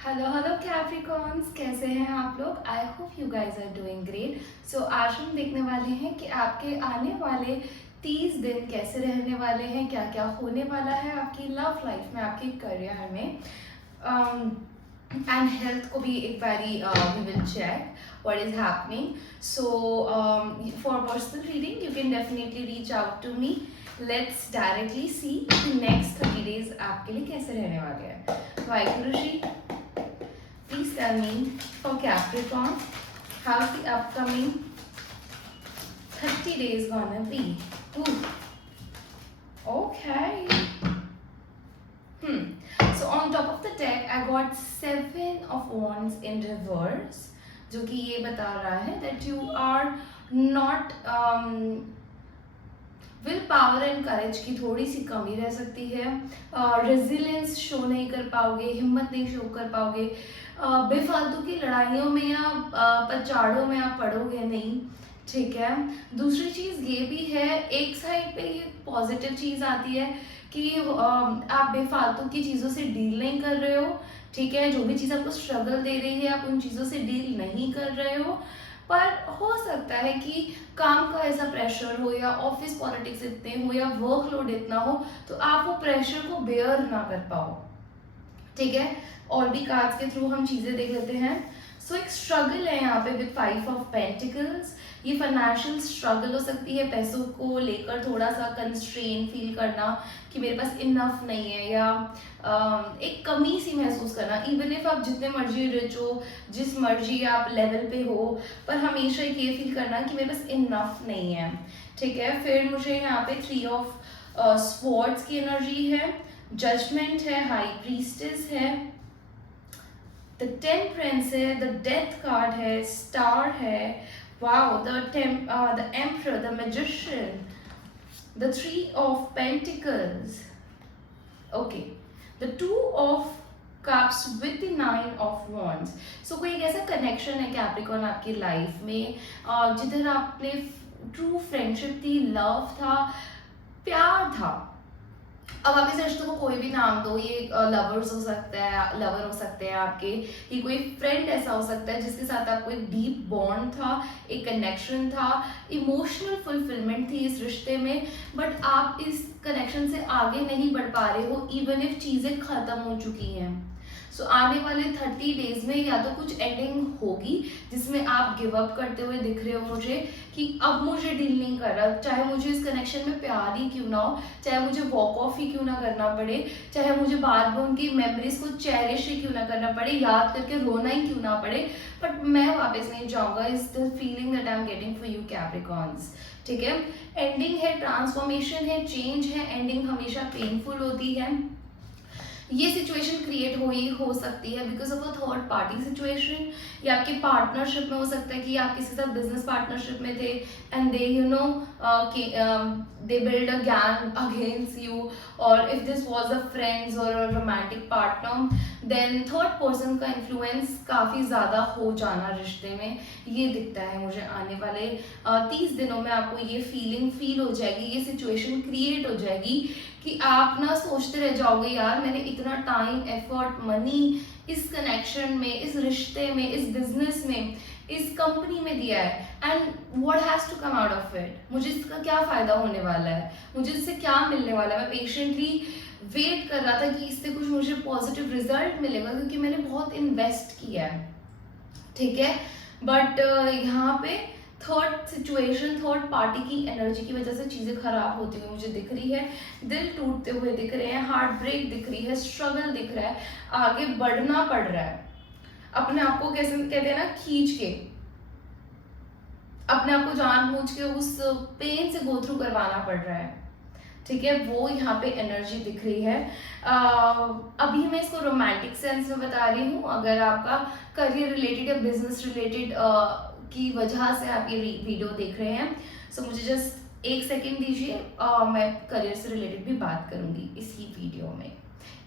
Hello Capricorns, कैसे हैं आप लोग। I hope you guys are doing great. So आज हम देखने वाले हैं कि आपके आने वाले 30 दिन कैसे रहने वाले हैं, क्या क्या होने वाला है आपकी लव लाइफ में, आपके करियर में, एंड हेल्थ को भी एक बारी we will check what is happening. So for personal reading you can definitely reach out to me. Let's directly see next 30 days आपके लिए कैसे रहने वाले हैं। Waheguru ji, please tell me for Capricorn, how's the upcoming 30 days gonna be? Ooh. Okay. So on top of the deck, I got 7 of Wands in reverse, जो कि ये बता रहा है that you are not will power and courage की थोड़ी सी कमी रह सकती है। रेजिलियंस शो नहीं कर पाओगे, हिम्मत नहीं शो कर पाओगे। बेफालतू की लड़ाइयों में या पचाड़ों में आप पड़ोगे नहीं, ठीक है। दूसरी चीज़ ये भी है, एक साइड पे ये पॉजिटिव चीज़ आती है कि आप बेफालतू की चीज़ों से डील नहीं कर रहे हो, ठीक है। जो भी चीज़ आपको स्ट्रगल दे रही है आप उन चीज़ों से डील नहीं कर रहे हो। पर हो सकता है कि काम का ऐसा प्रेशर हो या ऑफिस पॉलिटिक्स इतने हो या वर्कलोड इतना हो तो आप वो प्रेशर को बेयर ना कर पाओ, ठीक है। और भी कार्ड्स के थ्रू हम चीज़ें देख लेते हैं। सो एक स्ट्रगल है यहाँ पे विद 5 ऑफ पेंटिकल्स। ये फाइनेंशियल स्ट्रगल हो सकती है, पैसों को लेकर थोड़ा सा कंस्ट्रेन फील करना कि मेरे पास इनफ नहीं है, या एक कमी सी महसूस करना। इवन इफ आप जितने मर्जी रिच हो, जिस मर्जी आप लेवल पे हो, पर हमेशा एक ये फील करना कि मेरे पास इनफ नहीं है, ठीक है। फिर मुझे यहाँ पे 3 ऑफ स्वॉर्ड्स की एनर्जी है, जजमेंट है, हाई प्रीस्टेस है, द टेम्परेंस है, द डेथ कार्ड है, स्टार है, wow, the emperor, the magician, the 3 of pentacles, okay, the 2 of cups with the 9 of wands. So कोई एक ऐसा कनेक्शन है कैप्रिकॉर्न आपकी लाइफ में जिधर आपने ट्रू फ्रेंडशिप थी, लव था, प्यार था। अब आप इस रिश्ते को कोई भी नाम दो, ये लवर्स हो सकता है, लवर हो सकते हैं आपके, ये कोई फ्रेंड ऐसा हो सकता है जिसके साथ आपको एक डीप बॉन्ड था, एक कनेक्शन था, इमोशनल फुलफिलमेंट थी इस रिश्ते में, बट आप इस कनेक्शन से आगे नहीं बढ़ पा रहे हो इवन इफ चीज़ें ख़त्म हो चुकी हैं। सो आने वाले 30 डेज में या तो कुछ एंडिंग होगी जिसमें आप गिव अप करते हुए दिख रहे हो मुझे कि अब मुझे डील नहीं कर रहा, चाहे मुझे इस कनेक्शन में प्यार ही क्यों ना हो, चाहे मुझे वॉक ऑफ ही क्यों ना करना पड़े, चाहे मुझे बार बार उनकी मेमोरीज को चेरिश ही क्यों ना करना पड़े, याद करके रोना ही क्यों ना पड़े, बट मैं वापस नहीं जाऊंगा। Is the feeling that I am getting for you Capricorns, ठीक है। एंडिंग है, ट्रांसफॉर्मेशन है, चेंज है। एंडिंग हमेशा पेनफुल होती है। ये सिचुएशन क्रिएट हो सकती है because of a third party situation, या आपके पार्टनरशिप में हो सकता है कि आप किसी साथ बिजनेस पार्टनरशिप में थे and they they build a gang against you, और if this was a friends और a romantic partner then third person का इन्फ्लुएंस काफ़ी ज़्यादा हो जाना रिश्ते में, ये दिखता है मुझे। आने वाले 30 दिनों में आपको ये फीलिंग फील हो जाएगी, ये सिचुएशन क्रिएट हो जाएगी कि आप ना सोचते रह जाओगे, यार मैंने इतना टाइम, एफर्ट, मनी इस कनेक्शन में, इस रिश्ते में, इस बिजनेस में, इस कंपनी में दिया है, and what has to come out of it, मुझे इसका क्या फ़ायदा होने वाला है, मुझे इससे क्या मिलने वाला है। मैं पेशेंटली वेट कर रहा था कि इससे कुछ मुझे पॉजिटिव रिजल्ट मिलेगा क्योंकि मैंने बहुत इन्वेस्ट किया है, ठीक है। बट यहाँ पे थर्ड सिचुएशन, थर्ड पार्टी की एनर्जी की वजह से चीज़ें खराब होती हुई मुझे दिख रही है, दिल टूटते हुए दिख रहे हैं, हार्ट ब्रेक दिख रही है, स्ट्रगल दिख रहा है, आगे बढ़ना पड़ रहा है, अपने आप को कैसे कहते हैं ना, खींच के, अपने आप को जानबूझ के उस पेन से गो थ्रू करवाना पड़ रहा है, ठीक है। वो यहाँ पे एनर्जी दिख रही है। अभी मैं इसको रोमांटिक सेंस में बता रही हूँ। अगर आपका करियर रिलेटेड या बिजनेस रिलेटेड की वजह से आप ये वीडियो देख रहे हैं, सो मुझे जस्ट 1 सेकेंड दीजिए, मैं करियर से रिलेटेड भी बात करूँगी इसी वीडियो में।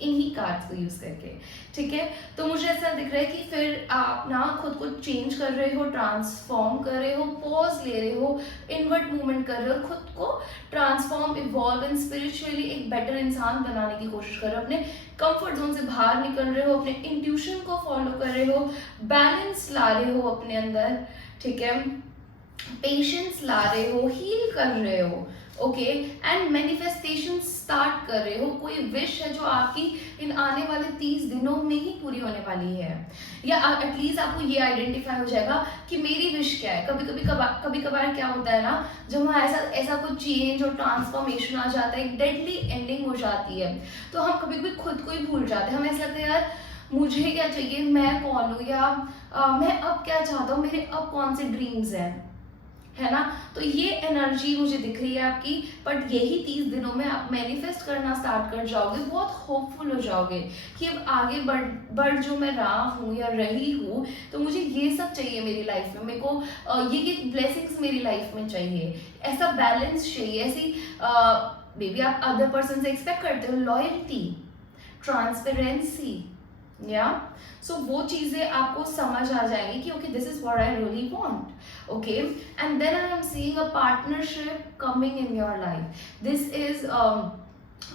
इन्हीं कार्ड्स को यूज करके। ठीक है, तो मुझे ऐसा दिख रहा है कि फिर आप ना खुद को चेंज कर रहे हो, ट्रांसफॉर्म कर रहे हो, पॉज ले रहे हो, इनवर्ट मूवमेंट कर रहे हो, और खुद को ट्रांसफॉर्म, इवॉल्व एंड स्पिरिचुअली एक बेटर इंसान बनाने की कोशिश कर रहे हो। अपने कंफर्ट जोन से बाहर निकल रहे हो, अपने इंट्यूशन को फॉलो कर रहे हो, बैलेंस ला रहे हो अपने अंदर। ठीक है, पेशेंस ला रहे हो, हील कर रहे हो। ओके, एंड मैनिफेस्टेशन स्टार्ट कर रहे हो। कोई विश है जो आपकी इन आने वाले 30 दिनों में ही पूरी होने वाली है, या एटलीस्ट आपको ये आइडेंटिफाई हो जाएगा कि मेरी विश क्या है। कभी कभार क्या होता है ना, जब वहाँ ऐसा कुछ चेंज और ट्रांसफॉर्मेशन आ जाता है, एक डेडली एंडिंग हो जाती है, तो हम कभी कभी खुद को ही भूल जाते हैं। हमें ऐसा लगता है यार मुझे क्या चाहिए, मैं कौन हूँ, या मैं अब क्या चाहता हूँ, मेरे अब कौन से ड्रीम्स हैं, है ना। तो ये एनर्जी मुझे दिख रही है आपकी, बट यही 30 दिनों में आप मैनिफेस्ट करना स्टार्ट कर जाओगे, बहुत होपफुल हो जाओगे कि अब आगे बढ़ जो मैं रहा हूँ या रही हूँ, तो मुझे ये सब चाहिए मेरी लाइफ में, मेरे को ये ब्लेसिंग्स मेरी लाइफ में चाहिए, ऐसा बैलेंस चाहिए, ऐसी मे बी आप अदर पर्सन से एक्सपेक्ट करते हो लॉयल्टी, ट्रांसपेरेंसी, या सो वो चीजें आपको समझ आ जाएंगी कि okay this is what I really want. Okay, and then I am seeing a partnership coming in your life. This is a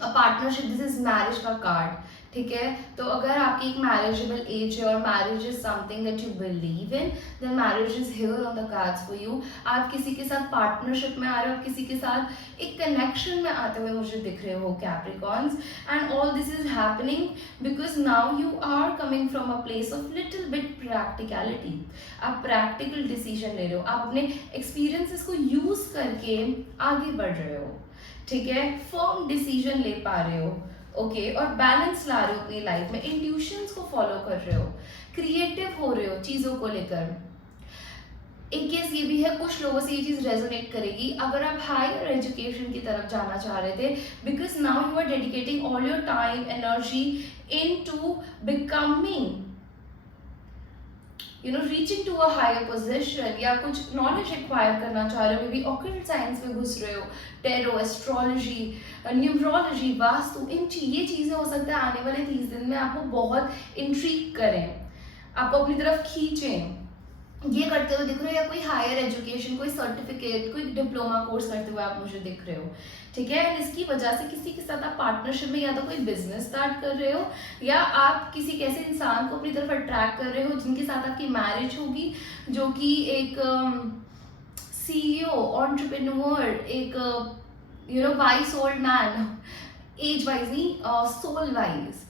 partnership, this is marriage का कार्ड। ठीक है, तो अगर आपकी एक मैरिजेबल एज है और marriage is something that you believe in, then marriage is here on the cards for you. आप किसी के साथ पार्टनरशिप में आ रहे हो, आप किसी के साथ एक कनेक्शन में आते हुए मुझे दिख रहे हो Capricorns, and all this is happening because now you are coming from a place of little bit practicality. आप प्रैक्टिकल डिसीजन ले रहे हो, आप अपने एक्सपीरियंसेस को यूज करके आगे बढ़ रहे हो। ठीक है, फर्म डिसीजन ले पा रहे हो। ओके, और बैलेंस ला रहे हो अपनी लाइफ में, इंट्यूशंस को फॉलो कर रहे हो, क्रिएटिव हो रहे हो चीजों को लेकर। एक केस ये भी है, कुछ लोगों से ये चीज रेजोनेट करेगी, अगर आप हायर एजुकेशन की तरफ जाना चाह रहे थे, because now you are dedicating all your time energy into becoming reaching to a higher position, या कुछ नॉलेज एक्वायर करना चाह रहे हो, मे बी ऑकल्ट साइंस में घुस रहे हो, टेरो, एस्ट्रोलॉजी, न्यूमरोलॉजी, वास्तु, ये चीजें हो सकता है आने वाले 30 दिन में आपको बहुत इंट्रीग करें, आपको अपनी तरफ खींचें। ये करते हुए दिख रहे हो, या कोई हायर एजुकेशन, कोई सर्टिफिकेट, कोई डिप्लोमा कोर्स करते हुए आप मुझे दिख रहे हो। ठीक है, एंड इसकी वजह से किसी के साथ आप पार्टनरशिप में या तो कोई बिजनेस स्टार्ट कर रहे हो, या आप किसी ऐसे इंसान को अपनी तरफ अट्रैक्ट कर रहे हो जिनके साथ आपकी मैरिज होगी, जो कि एक सीईओ, एंटरप्रेन्योर, एक vice old man, age wise नहीं, सोल वाइज,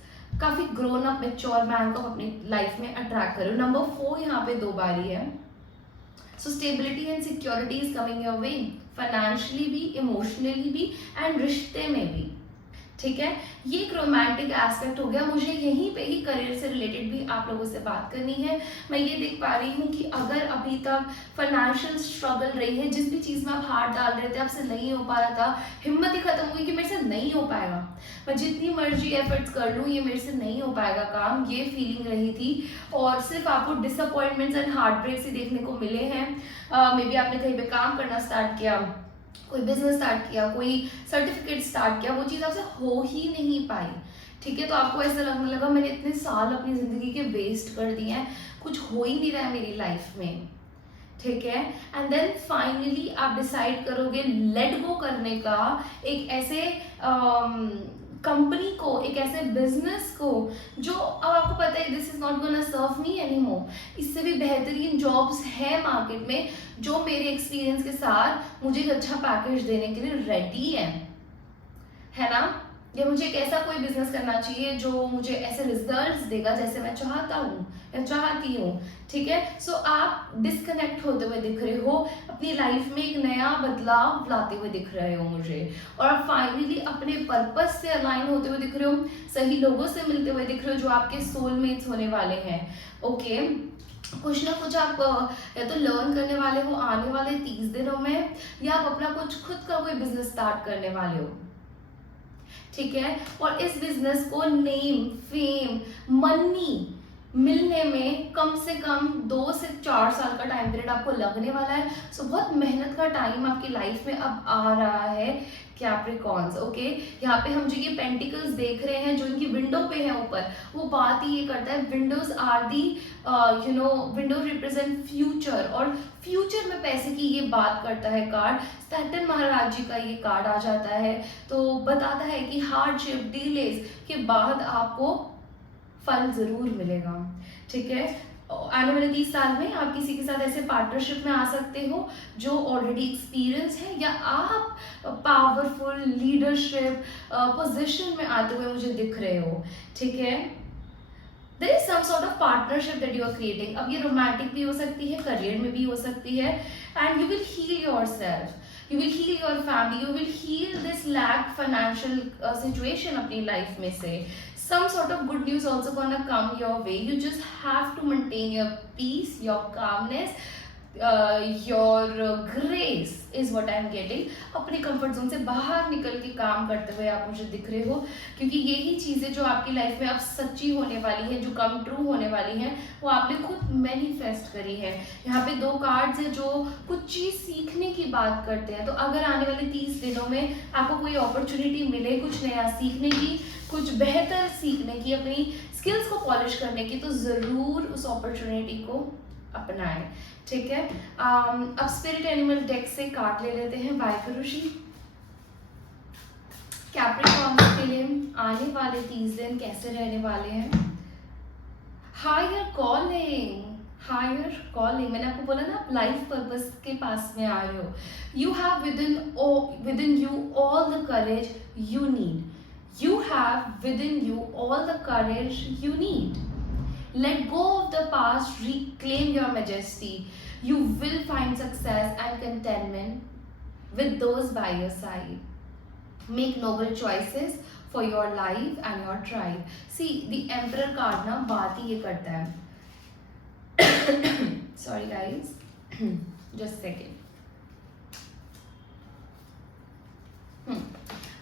काफी ग्रोन अप मेच्योर मैन को अपनी लाइफ में अट्रैक्ट करो। नंबर 4 यहाँ पे 2 बारी है, so stability and security is coming your way, financially भी, इमोशनली भी, एंड रिश्ते में भी। ठीक है, ये एक रोमांटिक एस्पेक्ट हो गया। मुझे यहीं पे ही करियर से रिलेटेड भी आप लोगों से बात करनी है। मैं ये देख पा रही हूँ कि अगर अभी तक फाइनेंशियल स्ट्रगल रही है, जिस भी चीज़ में आप हाथ डाल रहे थे आपसे नहीं हो पा रहा था, हिम्मत ही खत्म हुई कि मेरे से नहीं हो पाएगा, मैं जितनी मर्जी एफर्ट्स कर लूँ ये मेरे से नहीं हो पाएगा काम, ये फीलिंग रही थी, और सिर्फ आपको डिसअपॉइंटमेंट्स एंड हार्ट ब्रेक्स ही देखने को मिले हैं। मे बी आपने कहीं पे काम करना स्टार्ट किया, कोई बिजनेस स्टार्ट किया, कोई सर्टिफिकेट स्टार्ट किया, वो चीज़ आपसे हो ही नहीं पाई। ठीक है, तो आपको ऐसा लगने लगा मैंने इतने साल अपनी ज़िंदगी के वेस्ट कर दिए हैं, कुछ हो ही नहीं रहा है मेरी लाइफ में। ठीक है, एंड देन फाइनली आप डिसाइड करोगे लेट गो करने का, एक ऐसे कंपनी को, एक ऐसे बिजनेस को जो अब आपको पता है this is not gonna serve me anymore, इससे भी बेहतरीन जॉब्स है मार्केट में जो मेरे एक्सपीरियंस के साथ मुझे एक अच्छा पैकेज देने के लिए रेडी है ना। या मुझे एक ऐसा कोई बिजनेस करना चाहिए जो मुझे ऐसे रिजल्ट्स देगा जैसे मैं चाहता हूँ या चाहती हूँ। ठीक है, सो आप डिस्कनेक्ट होते हुए दिख रहे हो, अपनी लाइफ में एक नया बदलाव लाते हुए दिख रहे हो मुझे, और आप फाइनली अपने पर्पस से अलाइन होते हुए दिख रहे हो, सही लोगों से मिलते हुए दिख रहे हो जो आपके सोलमेट्स होने वाले हैं। ओके, कुछ ना कुछ आप या तो लर्न करने वाले हो आने वाले 30 दिनों में, या आप अपना कुछ खुद का कोई बिजनेस स्टार्ट करने वाले हो। ठीक है, और इस बिजनेस को नेम, फेम, मनी, मिलने में कम से कम 2 से 4 साल का टाइम पीरियड आपको लगने वाला है। सो बहुत मेहनत का टाइम आपकी लाइफ में अब आ रहा है कैप्रिकॉर्न्स। ओके, यहाँ पे हम जो ये पेंटिकल्स देख रहे हैं जो इनकी विंडो पे है ऊपर, वो बात ही ये करता है windows are the window represent future, और फ्यूचर में पैसे की ये बात करता है कार्ड। सैटर्न महाराज जी का ये कार्ड आ जाता है, तो बताता है कि हार्डशिप डिलेज के बाद आपको फल जरूर मिलेगा। ठीक है, आने वाले 30 साल में आप किसी के साथ ऐसे पार्टनरशिप में आ सकते हो जो ऑलरेडी एक्सपीरियंस है, या आप पावरफुल लीडरशिप पोजीशन में आते हुए मुझे दिख रहे हो। ठीक है, there is some sort of partnership that you are creating. अब ये रोमांटिक भी हो सकती है, करियर में भी हो सकती है, and you will heal yourself, you will heal your family, you will heal this lack financial situation अपनी लाइफ में से। some sort of good news also gonna come your way, you just have to maintain your peace, your calmness, your grace is what I am getting। अपनी comfort zone से बाहर निकल के काम करते हुए आप मुझे दिख रहे हो, क्योंकि यही चीज़ें जो आपकी लाइफ में अब सच्ची होने वाली है, जो कम ट्रू होने वाली हैं, वो आपने खुद मैनिफेस्ट करी है। यहाँ पे 2 कार्ड्स हैं जो कुछ चीज़ सीखने की बात करते हैं। तो अगर आने वाले 30 दिनों में आपको कोई अपॉर्चुनिटी मिले कुछ नया सीखने की, कुछ बेहतर सीखने की, अपनी स्किल्स को पॉलिश करने की, तो ज़रूर उस अपॉर्चुनिटी को अपनाएं। ठीक है, अब स्पिरिट एनिमल डेक से कार्ड ले लेते हैं। वाहिगुरु जी, कैप्रिकॉर्न्स के लिए आने वाले 30 दिन कैसे रहने वाले हैं? हायर कॉलिंग, हायर कॉलिंग, मैंने आपको बोला ना आप लाइफ पर्पस के पास में आ रहे हो। You have within you all the courage you need, you have within you all the courage you need. Let go of the past, reclaim your majesty. You will find success and contentment with those by your side. Make noble choices for your life and your tribe. See, the Emperor card ना बात ही ये करता है। Sorry guys, just a second.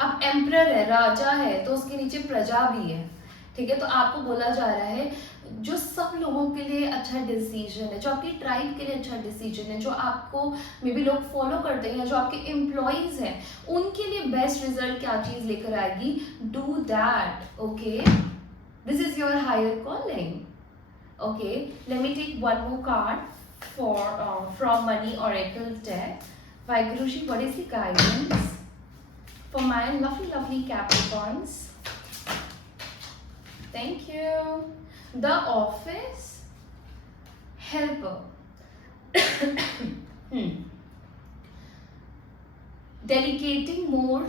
अब emperor है, राजा है, तो उसके नीचे प्रजा भी है। ठीक है, तो आपको बोला जा रहा है जो सब लोगों के लिए अच्छा डिसीजन है, जो आपकी ट्राइब के लिए अच्छा डिसीजन है, जो आपको मे बी लोग फॉलो करते हैं, जो आपके एम्प्लॉयज हैं, उनके लिए बेस्ट रिजल्ट क्या चीज लेकर आएगी, do that. Okay, this is your higher calling. Okay, let me take one more card for from money oracle deck. Waheguru ji, what is the guidance for my lovely Capricorns? Thank you. The Office, Helper. Delegating more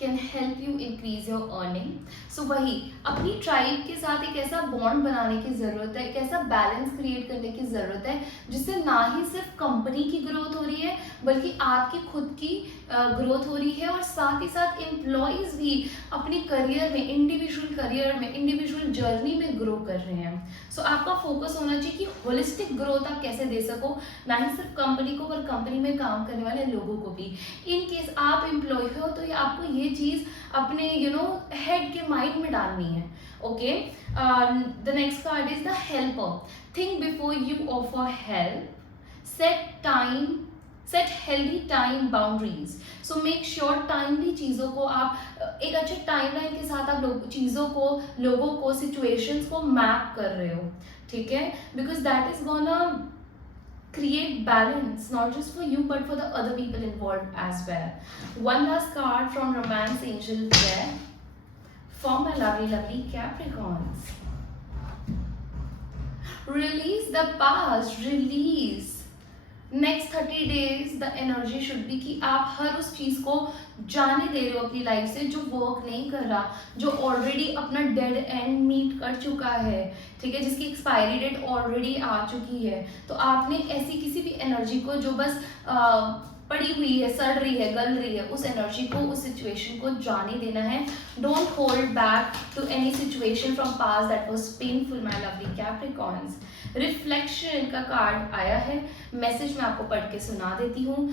can help you increase your earning. So वही अपनी tribe के साथ एक ऐसा bond बनाने की ज़रूरत है, एक ऐसा बैलेंस क्रिएट करने की ज़रूरत है जिससे ना ही सिर्फ कंपनी की ग्रोथ हो रही है बल्कि आपकी खुद की ग्रोथ हो रही है, और साथ ही साथ एम्प्लॉयज़ भी अपनी करियर में, इंडिविजुअल जर्नी में ग्रो कर रहे हैं। सो आपका फोकस होना चाहिए कि होलिस्टिक ग्रोथ आप कैसे दे सको, ना ही सिर्फ कंपनी को पर कंपनी में काम करने वाले लोगों को भी। इन केस आप एम्प्लॉय हो तो आपको ये चीज़ अपने हेड के माइंड में डालनी है। Okay, the next card is the helper. Think before you offer help, set healthy time boundaries. So make sure timely चीज़ों को आप एक अच्छे टाइमलाइन के साथ आप चीज़ों को, लोगों को, सिचुएशंस को मैप कर रहे हो। ठीक है, because that is gonna create balance not just for you but for the other people involved as well. One last card from Romance Angel deck for my lovely Capricorns. Release the past, release next 30 days the energy should be कि आप हर उस चीज़ को जाने दे रहे हो अपनी life से जो वर्क नहीं कर रहा, जो ऑलरेडी अपना डेड एंड मीट कर चुका है। ठीक है, जिसकी एक्सपायरी डेट ऑलरेडी आ चुकी है। तो आपने ऐसी किसी भी एनर्जी को जो बस पड़ी हुई है, सड़ रही है, गल रही है, उस एनर्जी को, उस सिचुएशन को जाने देना है। Don't hold back to any situation from past that was painful my lovely Capricorns. Reflection का कार्ड आया है, मैसेज मैं आपको पढ़ के सुना देती हूँ।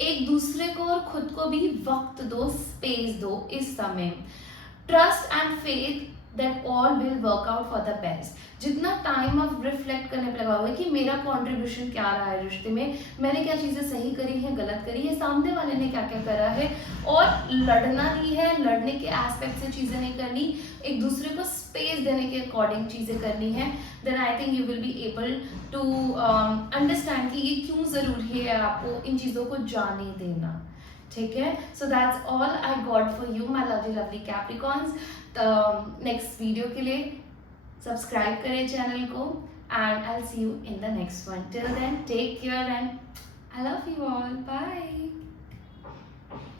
एक दूसरे को और खुद को भी वक्त दो, स्पेस दो इस समय। Trust and faith that all will work out for the best. जितना टाइम आप रिफ्लेक्ट करने पे लगाओगे कि मेरा कंट्रीब्यूशन क्या रहा है रिश्ते में, मैंने क्या चीज़ें सही करी हैं, गलत करी है, सामने वाले ने क्या क्या करा है, और लड़ना नहीं है, लड़ने के एस्पेक्ट से चीज़ें नहीं करनी, एक दूसरे को स्पेस देने के अकॉर्डिंग चीज़ें करनी है, then I think you will be able to understand कि ये क्यों ज़रूरी है आपको इन चीज़ों को जाने देना। ठीक है, so that's all I got for you my lovely lovely Capricorns. Next video के लिए सब्सक्राइब करें चैनल को, and I will see you in the next one. Till then take care and I love you all, bye.